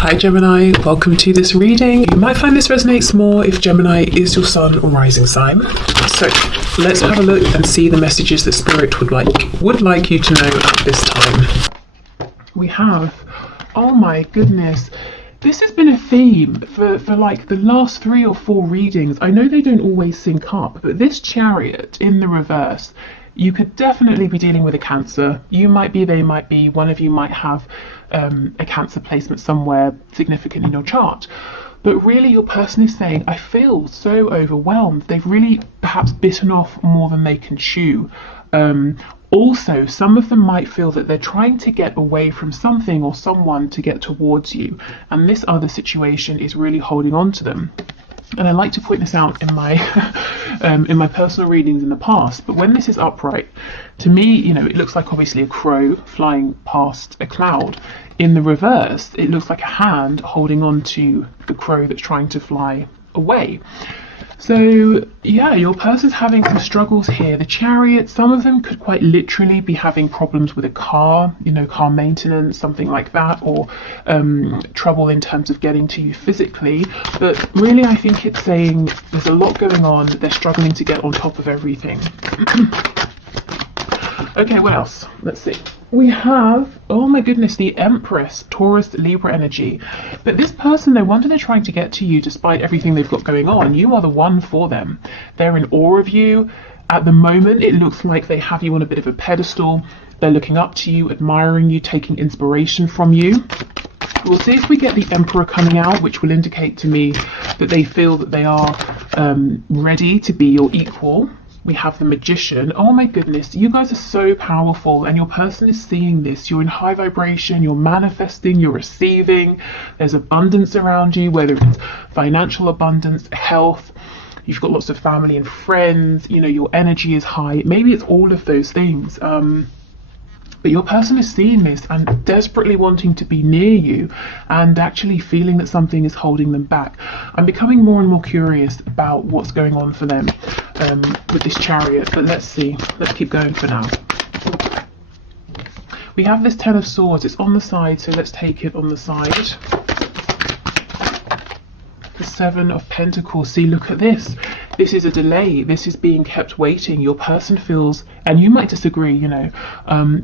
Hi Gemini, welcome to this reading. You might find this resonates more if Gemini is your sun or rising sign. So let's have a look and see the messages that Spirit would like you to know at this time. We have, oh my goodness, this has been a theme for like the last 3 or 4 readings. I know they don't always sync up, but this Chariot in the reverse, you could definitely be dealing with a Cancer. You might be, they might be, one of you might have a Cancer placement somewhere significant in your chart. But really your person is saying, I feel so overwhelmed. They've really perhaps bitten off more than they can chew. Also, some of them might feel that they're trying to get away from something or someone to get towards you. And this other situation is really holding on to them. And I like to point this out in my in my personal readings in the past, but when this is upright, to me, you know, it looks like obviously a crow flying past a cloud. In the reverse, it looks like a hand holding on to the crow that's trying to fly away. So yeah, your person's having some struggles here. The Chariot, some of them could quite literally be having problems with a car, you know, car maintenance, something like that, or trouble in terms of getting to you physically. But really, I think it's saying there's a lot going on. They're struggling to get on top of everything. Okay, what else? Let's see. We have, oh my goodness, the Empress, Taurus, Libra energy. But this person, no wonder they're trying to get to you despite everything they've got going on. You are the one for them. They're in awe of you. At the moment, it looks like they have you on a bit of a pedestal. They're looking up to you, admiring you, taking inspiration from you. We'll see if we get the Emperor coming out, which will indicate to me that they feel that they are ready to be your equal. We have the Magician. Oh my goodness, you guys are so powerful and your person is seeing this. You're in high vibration, you're manifesting, you're receiving. There's abundance around you, whether it's financial abundance, health, you've got lots of family and friends, you know, your energy is high. Maybe it's all of those things. But your person is seeing this and desperately wanting to be near you and actually feeling that something is holding them back. I'm becoming more and more curious about what's going on for them with this Chariot, but let's see. Let's keep going for now. We have this Ten of Swords. It's on the side, so let's take it on the side. The Seven of Pentacles. See, look at this. This is a delay. This is being kept waiting. Your person feels, and you might disagree, you know,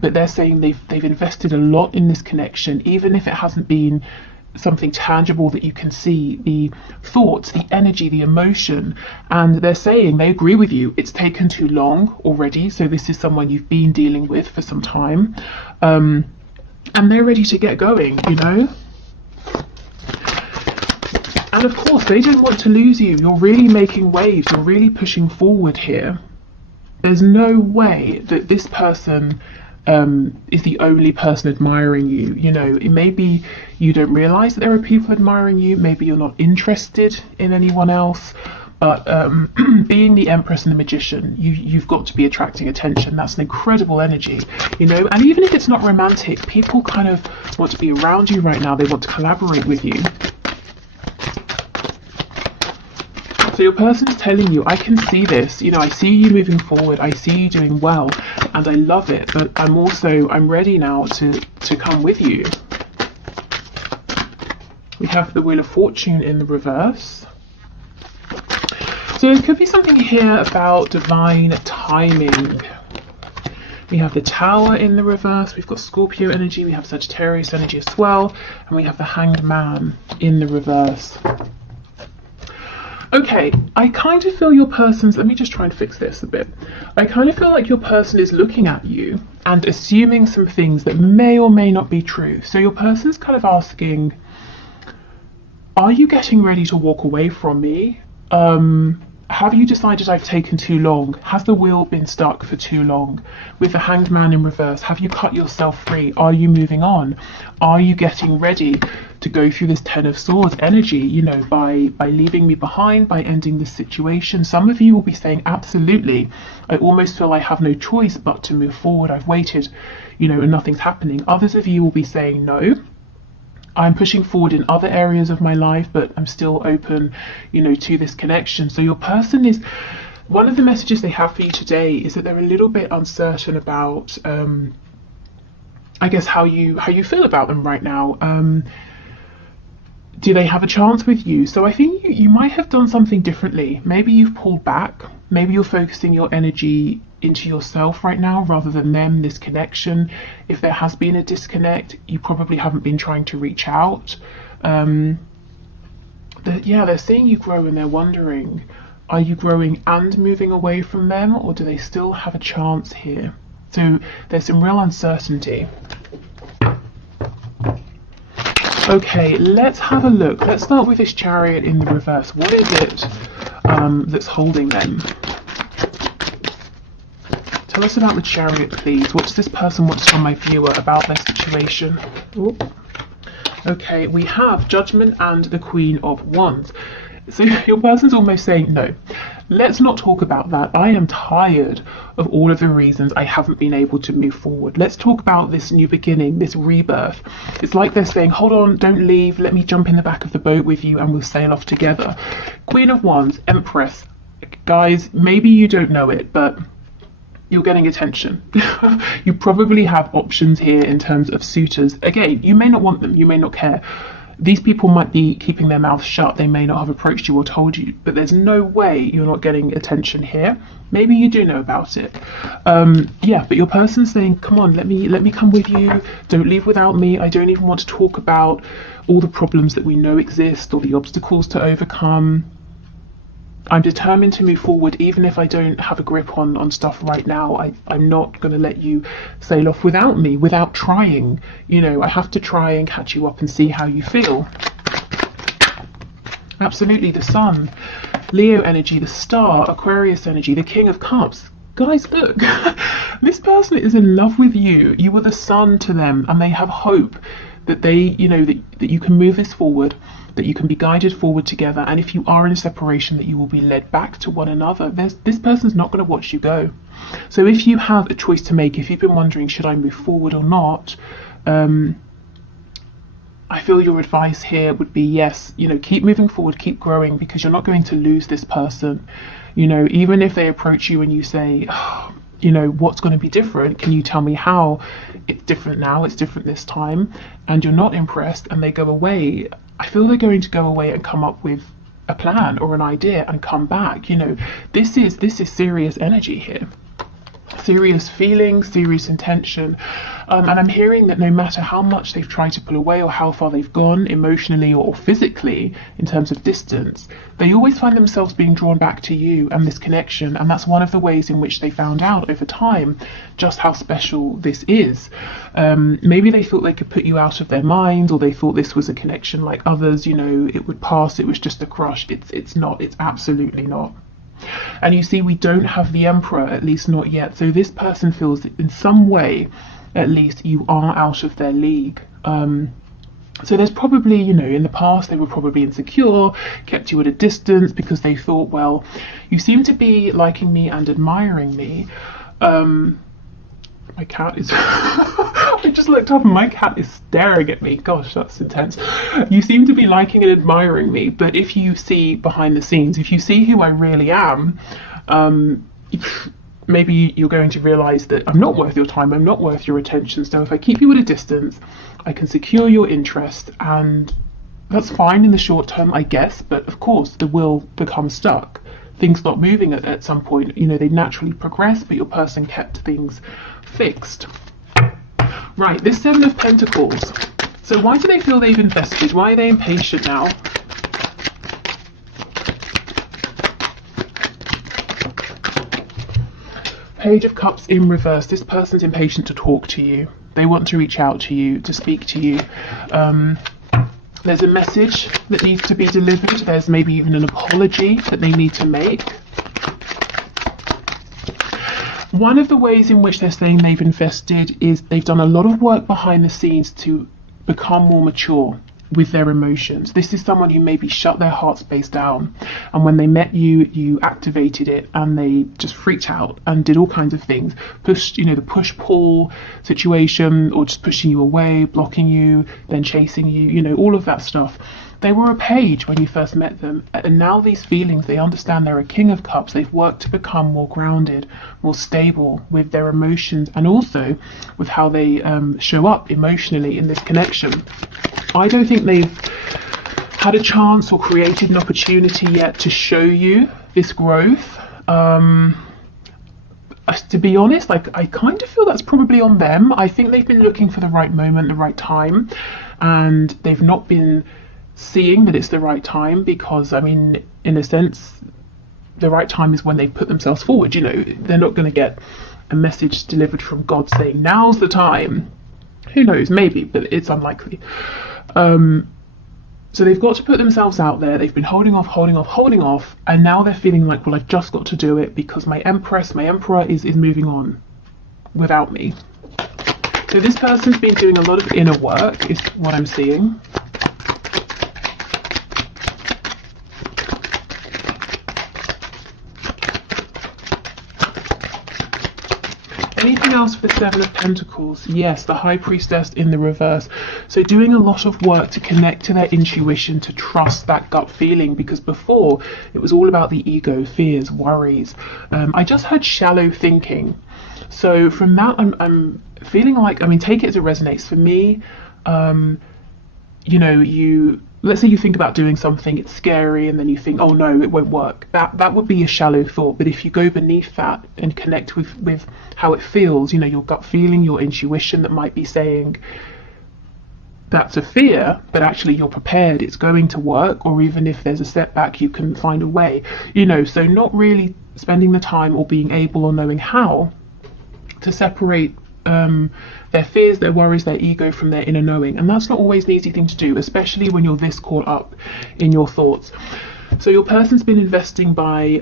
but they're saying they've invested a lot in this connection, even if it hasn't been something tangible that you can see, the thoughts, the energy, the emotion, and they're saying they agree with you. It's taken too long already, so this is someone you've been dealing with for some time, and they're ready to get going, you know. And of course, they don't want to lose you. You're really making waves. You're really pushing forward here. There's no way that this person is the only person admiring you. You know, it may be you don't realize that there are people admiring you. Maybe you're not interested in anyone else. But being the Empress and the Magician, you've got to be attracting attention. That's an incredible energy, you know. And even if it's not romantic, people kind of want to be around you right now. They want to collaborate with you. So your person is telling you, I can see this, you know, I see you moving forward, I see you doing well, and I love it, but I'm ready now to come with you. We have the Wheel of Fortune in the reverse. So there could be something here about divine timing. We have the Tower in the reverse, we've got Scorpio energy, we have Sagittarius energy as well, and we have the Hanged Man in the reverse. Okay, I kind of feel your person's, let me just try and fix this a bit. I kind of feel like your person is looking at you and assuming some things that may or may not be true. So your person's kind of asking, are you getting ready to walk away from me? Have you decided I've taken too long? Has the wheel been stuck for too long? With the Hanged Man in reverse, have you cut yourself free? Are you moving on? Are you getting ready to go through this Ten of Swords energy, you know, by leaving me behind, by ending this situation? Some of you will be saying, absolutely. I almost feel I have no choice but to move forward. I've waited, you know, and nothing's happening. Others of you will be saying, no. I'm pushing forward in other areas of my life, but I'm still open, you know, to this connection. So your person is, one of the messages they have for you today is that they're a little bit uncertain about, I guess, how you feel about them right now. Do they have a chance with you? So I think you might have done something differently. Maybe you've pulled back. Maybe you're focusing your energy into yourself right now rather than them, this connection. If there has been a disconnect, you probably haven't been trying to reach out. They're seeing you grow and they're wondering, are you growing and moving away from them, or do they still have a chance here? So there's some real uncertainty. Okay, let's have a look. Let's start with this Chariot in the reverse. What is it that's holding them? Tell us about the Chariot, please. What does this person want to tell my viewer about their situation? Ooh. Okay, we have Judgment and the Queen of Wands. So your person's almost saying, no, let's not talk about that. I am tired of all of the reasons I haven't been able to move forward. Let's talk about this new beginning, this rebirth. It's like they're saying, hold on, don't leave. Let me jump in the back of the boat with you and we'll sail off together. Queen of Wands, Empress. Guys, maybe you don't know it, but you're getting attention. You probably have options here in terms of suitors. Again, you may not want them, you may not care. These people might be keeping their mouths shut. They may not have approached you or told you, but there's no way you're not getting attention here. Maybe you do know about it. But your person's saying, come on, let me come with you. Don't leave without me. I don't even want to talk about all the problems that we know exist or the obstacles to overcome. I'm determined to move forward, even if I don't have a grip on stuff right now. I'm not going to let you sail off without me, without trying. You know, I have to try and catch you up and see how you feel. Absolutely, the Sun, Leo energy, the Star, Aquarius energy, the King of Cups. Guys, look, this person is in love with you. You were the sun to them, and they have hope that they, you know, that you can move this forward, that you can be guided forward together, and if you are in a separation, that you will be led back to one another. This person's not going to watch you go. So if you have a choice to make, if you've been wondering, should I move forward or not, I feel your advice here would be yes, you know, keep moving forward, keep growing, because you're not going to lose this person. You know, even if they approach you and you say, oh, you know, what's going to be different? Can you tell me how it's different now? It's different this time, and you're not impressed, and they go away. I feel they're going to go away and come up with a plan or an idea and come back. You know, this is serious energy here. Serious feelings, serious intention, and I'm hearing that no matter how much they've tried to pull away or how far they've gone emotionally or physically in terms of distance, they always find themselves being drawn back to you and this connection, and that's one of the ways in which they found out over time just how special this is. Maybe they thought they could put you out of their mind, or they thought this was a connection like others, you know, it would pass, it was just a crush. It's not, it's absolutely not. And you see, we don't have the Emperor, at least not yet. So this person feels that in some way, at least, you are out of their league. So there's probably, you know, in the past, they were probably insecure, kept you at a distance because they thought, well, you seem to be liking me and admiring me. My cat is... I just looked up and my cat is staring at me. Gosh, that's intense. You seem to be liking and admiring me, but if you see behind the scenes, if you see who I really am, maybe you're going to realise that I'm not worth your time, I'm not worth your attention. So if I keep you at a distance, I can secure your interest, and that's fine in the short term, I guess, but of course the will becomes stuck. Things stop moving at some point. You know, they naturally progress, but your person kept things fixed. Right, this Seven of Pentacles. So why do they feel they've invested? Why are they impatient now? Page of Cups in reverse. This person's impatient to talk to you. They want to reach out to you, to speak to you. There's a message that needs to be delivered. There's maybe even an apology that they need to make. One of the ways in which they're saying they've invested is they've done a lot of work behind the scenes to become more mature with their emotions. This is someone who maybe shut their heart space down, and when they met you, you activated it, and they just freaked out and did all kinds of things. Pushed, you know, the push-pull situation, or just pushing you away, blocking you, then chasing you, you know, all of that stuff. They were a page when you first met them, and now these feelings, they understand they're a King of Cups. They've worked to become more grounded, more stable with their emotions, and also with how they show up emotionally in this connection. I don't think they've had a chance or created an opportunity yet to show you this growth. To be honest, like, I kind of feel that's probably on them. I think they've been looking for the right moment, the right time, and they've not been seeing that it's the right time, because, I mean, in a sense, the right time is when they put themselves forward. You know, they're not going to get a message delivered from God saying, now's the time. Who knows, maybe, but it's unlikely. So they've got to put themselves out there. They've been holding off, and now they're feeling like, well, I've just got to do it because my emperor is moving on without me. So this person's been doing a lot of inner work, is what I'm seeing. Anything else for the Seven of Pentacles? Yes, the High Priestess in the reverse. So doing a lot of work to connect to their intuition, to trust that gut feeling, because before it was all about the ego, fears, worries. I just heard shallow thinking. So from that, I'm feeling like, I mean, take it as it resonates. For me, you know, let's say you think about doing something, it's scary, and then you think, oh no, it won't work. That would be a shallow thought. But if you go beneath that and connect with how it feels, you know, your gut feeling, your intuition that might be saying that's a fear, but actually you're prepared, it's going to work, or even if there's a setback, you can find a way, you know. So not really spending the time or being able or knowing how to separate their fears, their worries, their ego from their inner knowing. And that's not always an easy thing to do, especially when you're this caught up in your thoughts. So your person's been investing by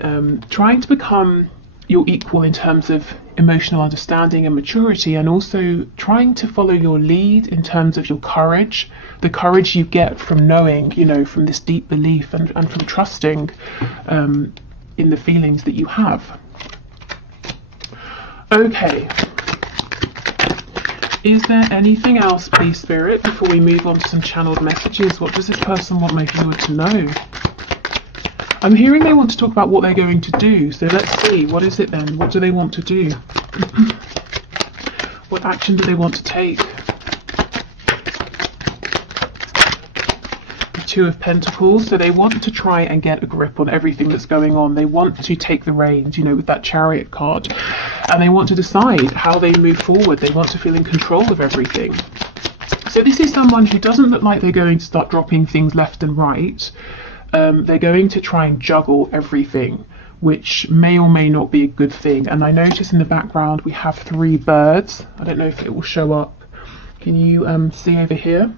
trying to become your equal in terms of emotional understanding and maturity, and also trying to follow your lead in terms of your courage, the courage you get from knowing, you know, from this deep belief and from trusting in the feelings that you have. Okay. Is there anything else, please, Spirit, before we move on to some channeled messages? What does this person want my viewer to know? I'm hearing they want to talk about what they're going to do. So let's see. What is it then? What do they want to do? What action do they want to take? The Two of Pentacles. So they want to try and get a grip on everything that's going on. They want to take the reins, you know, with that Chariot card. And they want to decide how they move forward. They want to feel in control of everything. So this is someone who doesn't look like they're going to start dropping things left and right. They're going to try and juggle everything, which may or may not be a good thing. And I notice in the background we have 3 birds. I don't know if it will show up. Can you see over here?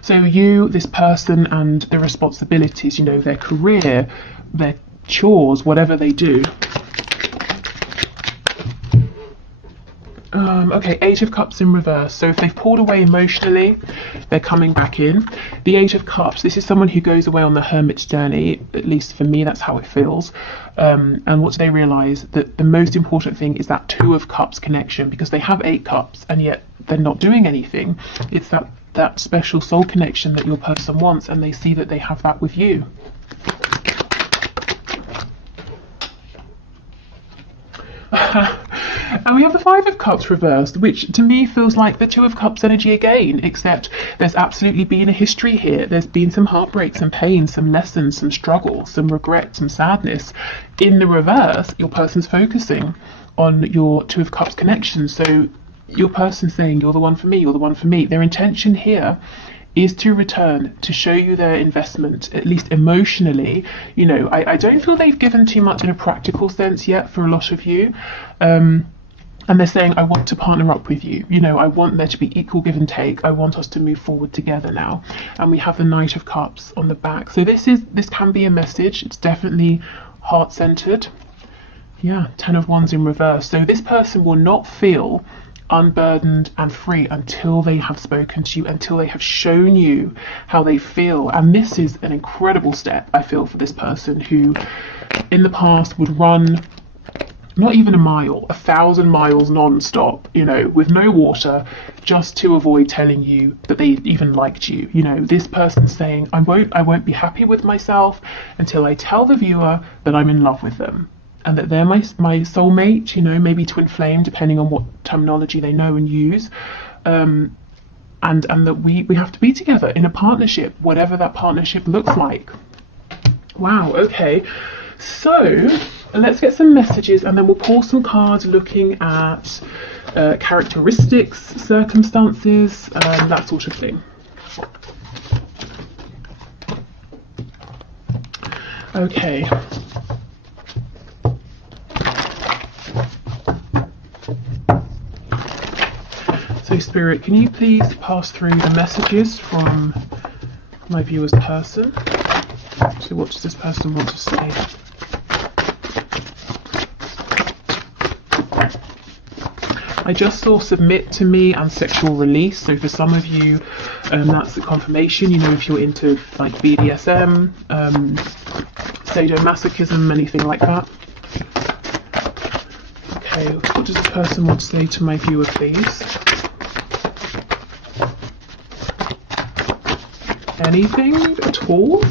So you, this person, and the responsibilities, you know, their career, their chores, whatever they do. Okay, 8 of Cups in reverse. So if they've pulled away emotionally, they're coming back in. The 8 of Cups, this is someone who goes away on the hermit's journey. At least for me, that's how it feels. And what do they realise? That the most important thing is that 2 of Cups connection, because they have 8 cups and yet they're not doing anything. It's that special soul connection that your person wants, and they see that they have that with you. And we have the 5 of Cups reversed, which to me feels like the 2 of Cups energy again, except there's absolutely been a history here. There's been some heartbreak, some pain, some lessons, some struggle, some regret, some sadness. In the reverse, your person's focusing on your 2 of Cups connection. So your person's saying, you're the one for me, you're the one for me. Their intention here is to return, to show you their investment, at least emotionally. You know, I don't feel they've given too much in a practical sense yet for a lot of you. And they're saying, I want to partner up with you. You know, I want there to be equal give and take. I want us to move forward together now. And we have the Knight of Cups on the back. So this can be a message. It's definitely heart-centered. Yeah, 10 of Wands in reverse. So this person will not feel unburdened and free until they have spoken to you, until they have shown you how they feel. And this is an incredible step, I feel, for this person who in the past would run not even a mile, 1,000 miles non-stop, you know, with no water, just to avoid telling you that they even liked you. You know, this person's saying, I won't be happy with myself until I tell the viewer that I'm in love with them, and that they're my soulmate, you know, maybe twin flame, depending on what terminology they know and use. and that we have to be together in a partnership, whatever that partnership looks like. Wow, okay. So let's get some messages, and then we'll pull some cards looking at characteristics, circumstances, that sort of thing. Okay. So Spirit, can you please pass through the messages from my viewer's person? So what does this person want to say? I just saw submit to me and sexual release. So for some of you, that's the confirmation. You know, if you're into like BDSM, sadomasochism, anything like that. Okay, what does the person want to say to my viewer, please? Anything at all?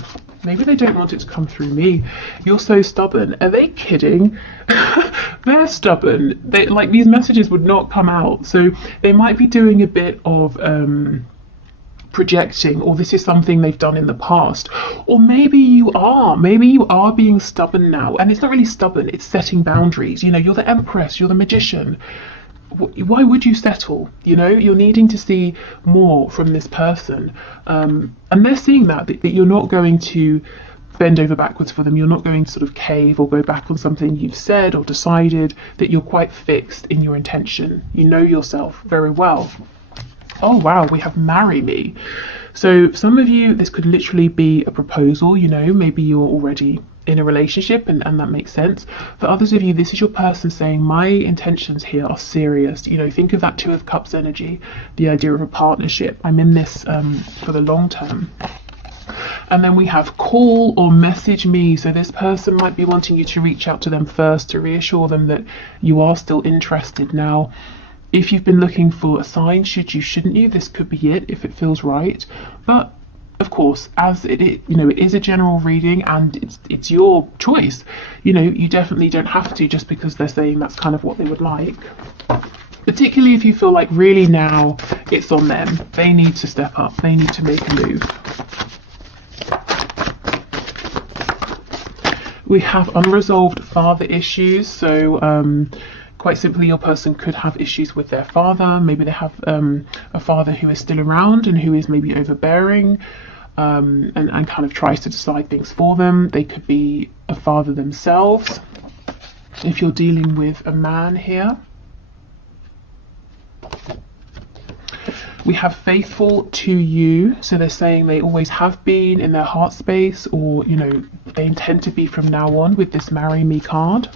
Maybe they don't want it to come through me. You're so stubborn. Are they kidding? They're stubborn. They, like, these messages would not come out. So they might be doing a bit of projecting, or this is something they've done in the past. Or maybe you are being stubborn now. And it's not really stubborn, it's setting boundaries. You know, you're the Empress, you're the Magician. Why would you settle? You know, you're needing to see more from this person, and they're seeing that you're not going to bend over backwards for them. You're not going to sort of cave or go back on something you've said or decided, that you're quite fixed in your intention. You know yourself very well. Oh wow, we have marry me. So some of you, this could literally be a proposal. You know, maybe you're already in a relationship and that makes sense. For others of you, this is your person saying, my intentions here are serious. You know, think of that Two of Cups energy, the idea of a partnership. I'm in this for the long term. And then we have call or message me. So this person might be wanting you to reach out to them first to reassure them that you are still interested. Now, if you've been looking for a sign, shouldn't you? This could be it if it feels right. But of course, as it is a general reading and it's your choice. You know, you definitely don't have to just because they're saying that's kind of what they would like. Particularly if you feel like really now it's on them. They need to step up. They need to make a move. We have unresolved father issues. So quite simply, your person could have issues with their father. Maybe they have a father who is still around and who is maybe overbearing and kind of tries to decide things for them. They could be a father themselves. If you're dealing with a man here. We have faithful to you. So they're saying they always have been in their heart space, or, you know, they intend to be from now on with this marry me card.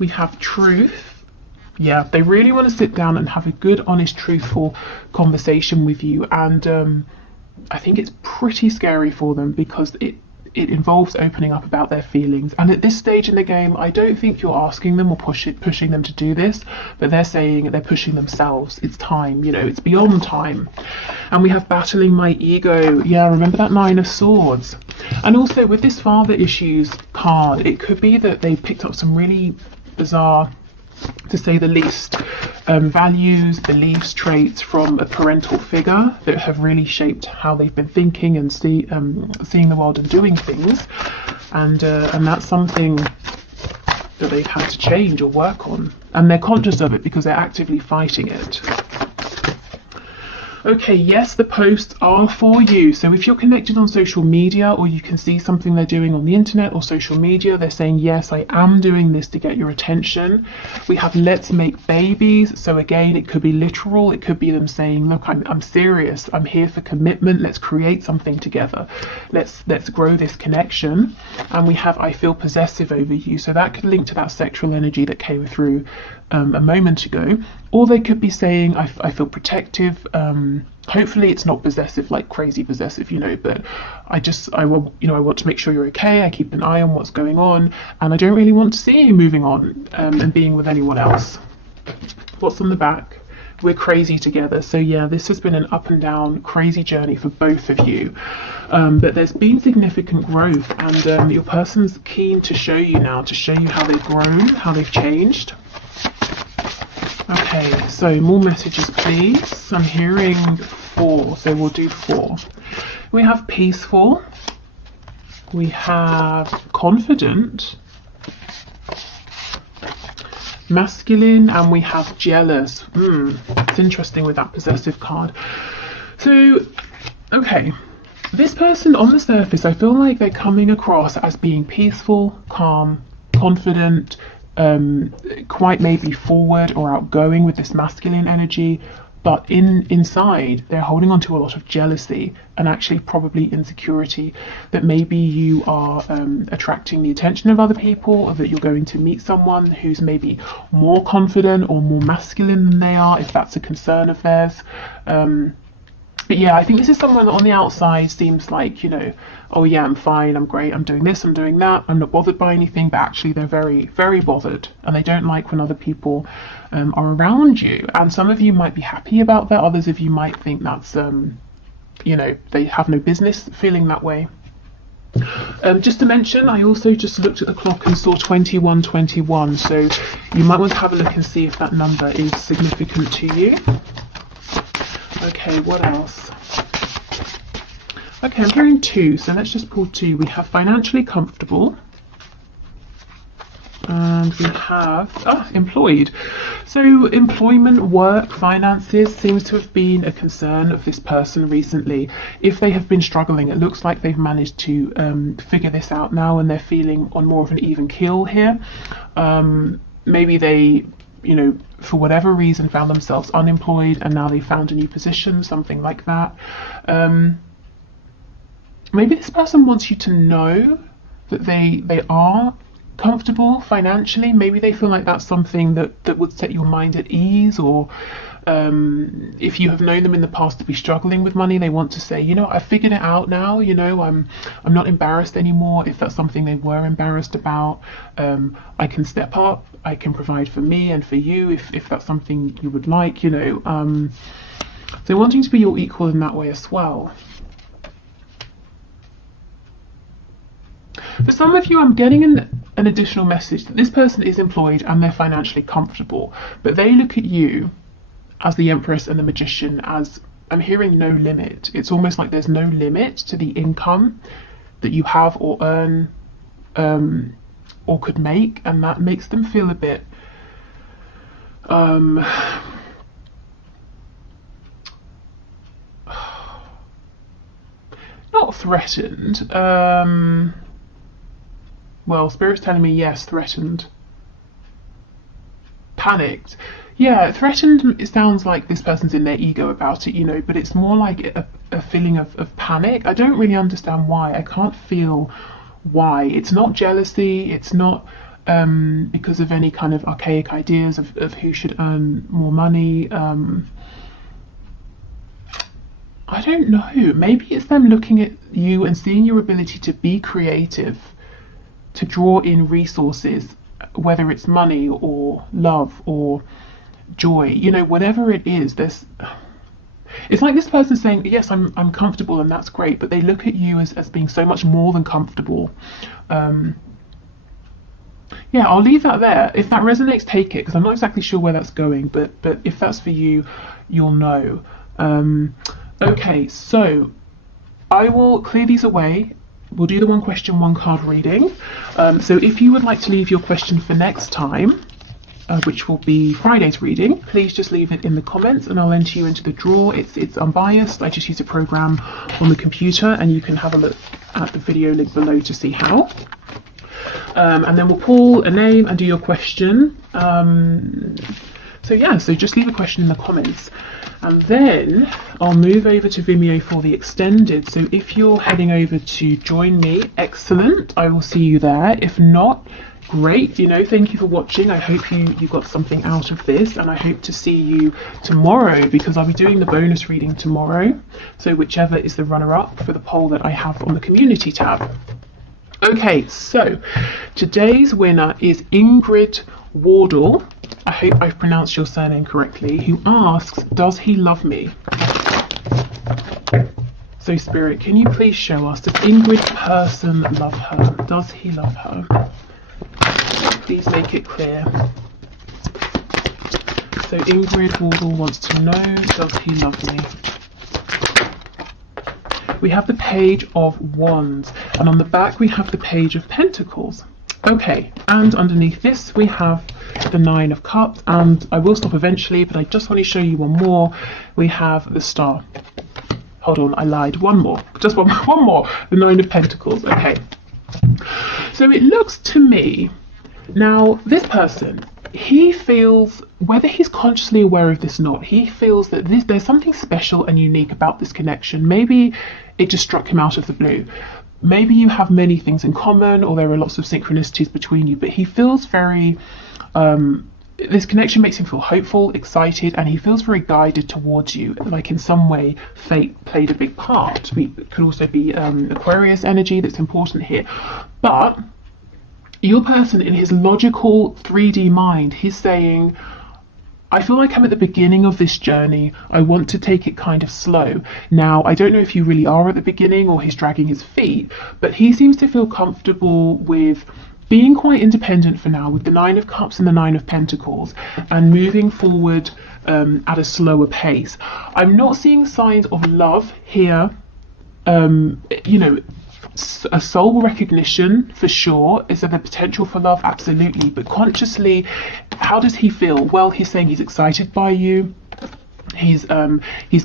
We have truth. Yeah, they really want to sit down and have a good, honest, truthful conversation with you. And I think it's pretty scary for them because it involves opening up about their feelings. And at this stage in the game, I don't think you're asking them or pushing them to do this, but they're saying they're pushing themselves. It's time, you know, it's beyond time. And we have battling my ego. Yeah, remember that Nine of Swords. And also with this father issues card, it could be that they picked up some really bizarre, to say the least, values, beliefs, traits from a parental figure that have really shaped how they've been thinking and seeing the world and doing things, and that's something that they've had to change or work on, and they're conscious of it because they're actively fighting it. Okay, yes, the posts are for you. So if you're connected on social media, or you can see something they're doing on the internet or social media, they're saying, yes, I am doing this to get your attention. We have let's make babies. So again, it could be literal. It could be them saying, look, I'm serious. I'm here for commitment. Let's create something together. Let's grow this connection. And we have I feel possessive over you. So that could link to that sexual energy that came through a moment ago. Or they could be saying I feel protective. Hopefully it's not possessive, like crazy possessive, you know, but I want to make sure you're okay. I keep an eye on what's going on, and I don't really want to see you moving on and being with anyone else. What's on the back? We're crazy together. So yeah, this has been an up and down crazy journey for both of you, but there's been significant growth, and your person's keen to show you now, to show you how they've grown, how they've changed. Okay, Okay, so more messages, please. I'm hearing 4, so we'll do 4. We have peaceful. We have confident, masculine, and we have jealous. It's interesting with that possessive card. So, okay, this person on the surface, I feel like they're coming across as being peaceful, calm, confident, quite maybe forward or outgoing with this masculine energy, but inside they're holding on to a lot of jealousy and actually probably insecurity that maybe you are attracting the attention of other people, or that you're going to meet someone who's maybe more confident or more masculine than they are, if that's a concern of theirs. But yeah, I think this is someone that on the outside seems like, you know, oh yeah, I'm fine, I'm great, I'm doing this, I'm doing that, I'm not bothered by anything, but actually they're very, very bothered, and they don't like when other people are around you. And some of you might be happy about that, others of you might think that's, you know, they have no business feeling that way. Just to mention, I also just looked at the clock and saw 2121, so you might want to have a look and see if that number is significant to you. Okay, what else? Okay, I'm hearing 2, so let's just pull 2. We have financially comfortable, and we have employed. So employment, work, finances seems to have been a concern of this person recently. If they have been struggling, it looks like they've managed to figure this out now, and they're feeling on more of an even keel here. Maybe they, you know, for whatever reason found themselves unemployed and now they found a new position, something like that. Maybe this person wants you to know that they are comfortable financially. Maybe they feel like that's something that would set your mind at ease, or if you have known them in the past to be struggling with money, they want to say, you know, I figured it out now, you know, I'm not embarrassed anymore. If that's something they were embarrassed about, I can step up, I can provide for me and for you if that's something you would like, you know. So wanting to be your equal in that way as well. For some of you, I'm getting an additional message that this person is employed and they're financially comfortable, but they look at you as the Empress and the Magician as, I'm hearing, no limit. It's almost like there's no limit to the income that you have or earn or could make, and that makes them feel a bit not threatened. Well, Spirit's telling me yes, threatened. Panicked. Yeah, threatened, it sounds like this person's in their ego about it, you know, but it's more like a feeling of panic. I don't really understand why. I can't feel why. It's not jealousy. It's not because of any kind of archaic ideas of who should earn more money. I don't know. Maybe it's them looking at you and seeing your ability to be creative, to draw in resources, whether it's money or love or joy, you know, whatever it is. It's like this person saying, yes, I'm comfortable and that's great, but they look at you as being so much more than comfortable. Yeah, I'll leave that there. If that resonates, take it, because I'm not exactly sure where that's going, but if that's for you, you'll know. Okay, so I will clear these away. We'll do the 1 question, 1 card reading. So if you would like to leave your question for next time, which will be Friday's reading, please just leave it in the comments and I'll enter you into the draw. It's unbiased. I just use a program on the computer, and you can have a look at the video link below to see how. And then we'll pull a name and do your question. So yeah, so just leave a question in the comments. And then I'll move over to Vimeo for the extended. So if you're heading over to join me, excellent. I will see you there. If not, great. You know, thank you for watching. I hope you got something out of this, and I hope to see you tomorrow, because I'll be doing the bonus reading tomorrow. So whichever is the runner-up for the poll that I have on the community tab. Okay, so today's winner is Ingrid Wardle. I hope I've pronounced your surname correctly, who asks, does he love me? So Spirit, can you please show us, does Ingrid person love her? Does he love her? Please make it clear. So Ingrid Wardle wants to know, does he love me? We have the Page of Wands, and on the back we have the Page of Pentacles. Okay, and underneath this we have the Nine of Cups, and I will stop eventually, but I just want to show you one more. We have the Star. Hold on, I lied. One more. Just one more. The Nine of Pentacles. Okay. So it looks to me, now this person, he feels, whether he's consciously aware of this or not, he feels that there's something special and unique about this connection. Maybe it just struck him out of the blue. Maybe you have many things in common, or there are lots of synchronicities between you, but he feels very, this connection makes him feel hopeful, excited, and he feels very guided towards you. Like in some way, fate played a big part. It could also be Aquarius energy that's important here. But your person, in his logical 3D mind, he's saying, I feel like I'm at the beginning of this journey. I want to take it kind of slow. Now, I don't know if you really are at the beginning or he's dragging his feet, but he seems to feel comfortable with being quite independent for now, with the Nine of Cups and the Nine of Pentacles, and moving forward at a slower pace. I'm not seeing signs of love here. You know, a soul recognition for sure. Is there the potential for love? Absolutely. But consciously, how does he feel? Well, he's saying he's excited by you. He's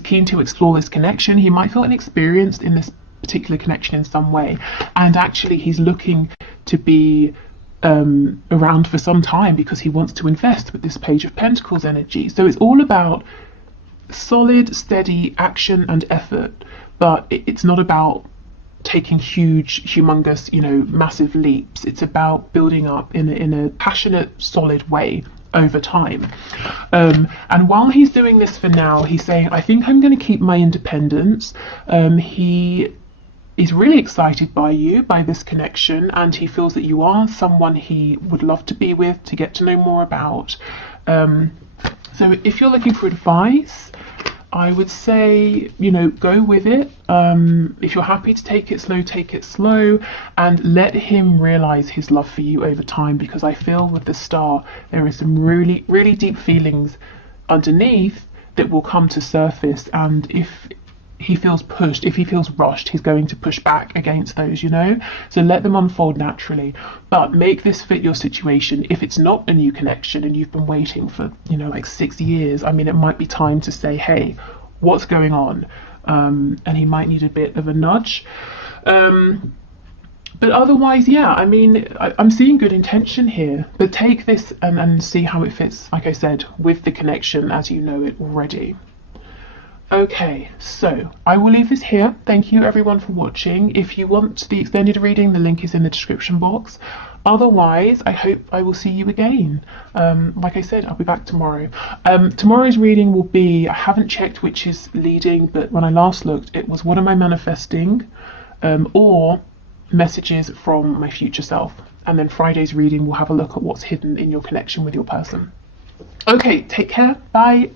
keen to explore this connection. He might feel inexperienced in this particular connection in some way, and actually he's looking to be around for some time because he wants to invest with this Page of Pentacles energy. So it's all about solid, steady action and effort, but it's not about taking huge, humongous, you know, massive leaps. It's about building up in a passionate, solid way over time. And while he's doing this for now, he's saying, I think I'm going to keep my independence. He's really excited by you, by this connection, and he feels that you are someone he would love to be with, to get to know more about. So if you're looking for advice, I would say, you know, go with it. If you're happy to take it slow, and let him realize his love for you over time, because I feel with the Star, there is some really, really deep feelings underneath that will come to surface. And if he feels pushed, if he feels rushed, he's going to push back against those, you know. So let them unfold naturally, but make this fit your situation. If it's not a new connection and you've been waiting for, you know, like 6 years, I mean, it might be time to say, hey, what's going on? And he might need a bit of a nudge. But otherwise, yeah, I mean, I'm seeing good intention here, but take this and see how it fits, like I said, with the connection as you know it already. Okay, so I will leave this here. Thank you everyone for watching. If you want the extended reading, the link is in the description box. Otherwise, I hope I will see you again. Like I said, I'll be back tomorrow. Tomorrow's reading will be, I haven't checked which is leading, but when I last looked, it was what am I manifesting, or messages from my future self. And then Friday's reading will have a look at what's hidden in your connection with your person. Okay, take care. Bye.